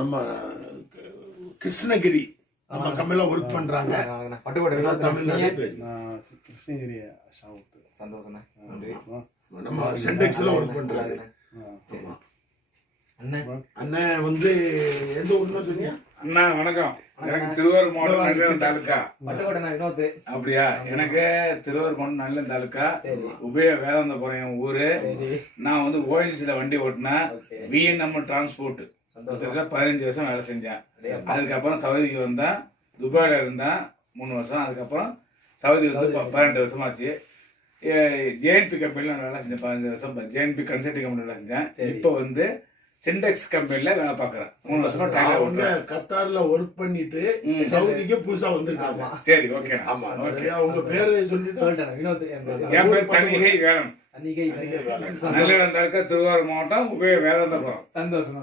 நம்ம கிருஷ்ணகிரி நம்ம கம்பெனில ஒர்க் பண்றாங்க. தமிழ்நாடு கிருஷ்ணகிரி சந்தோஷம். நம்ம சென்டெக்ஸ்ல ஒர்க் பண்றாரு. அண்ணன் வந்து எந்த ஊர்னு சொன்னீங்க? அண்ணா வணக்கம். எனக்கு திருவாரூர் மாவட்டம் நல்லம் தாலுக்கா. அப்படியா? எனக்கு திருவாரூர் மாவட்டம் நல்லம் தாலுக்கா உபய வேதாந்தபுரம் ஊரு. நான் வந்து ஓஎன்ஜில வண்டி ஓட்டினேன். விஎன்எம் டிரான்ஸ்போர்ட் 15 வருஷம் வேலை செஞ்சேன். அதுக்கப்புறம் சவுதிக்கு வந்தேன். துபாயில இருந்தேன் 3 வருஷம். அதுக்கப்புறம் சவுதி வந்து 12 வருஷமாச்சு. ஜேஎன்பி கம்பெனில நான் வேலை செஞ்சேன் 15 வருஷம். ஜேஎன்பி கன்சல்டிங் கம்பெனில வேலை செஞ்சேன். இப்போ வந்து சிண்டெக்ஸ் கம்பெனில வேலை பாக்குறேன். 3 வருஷமா கத்தார்ல ஒர்க் பண்ணிட்டு சவுதிக்கு புதுசா வந்திருக்காங்க. சரி, ஓகே. ஆமா, அவங்க பேரு சொல்லிட்டு என் பேர் தன்னிகை வேலன். நல்ல தாலுக்கா, திருவாரூர் மாவட்டம், உபய வேதாந்தபுரம். சந்தோஷம்.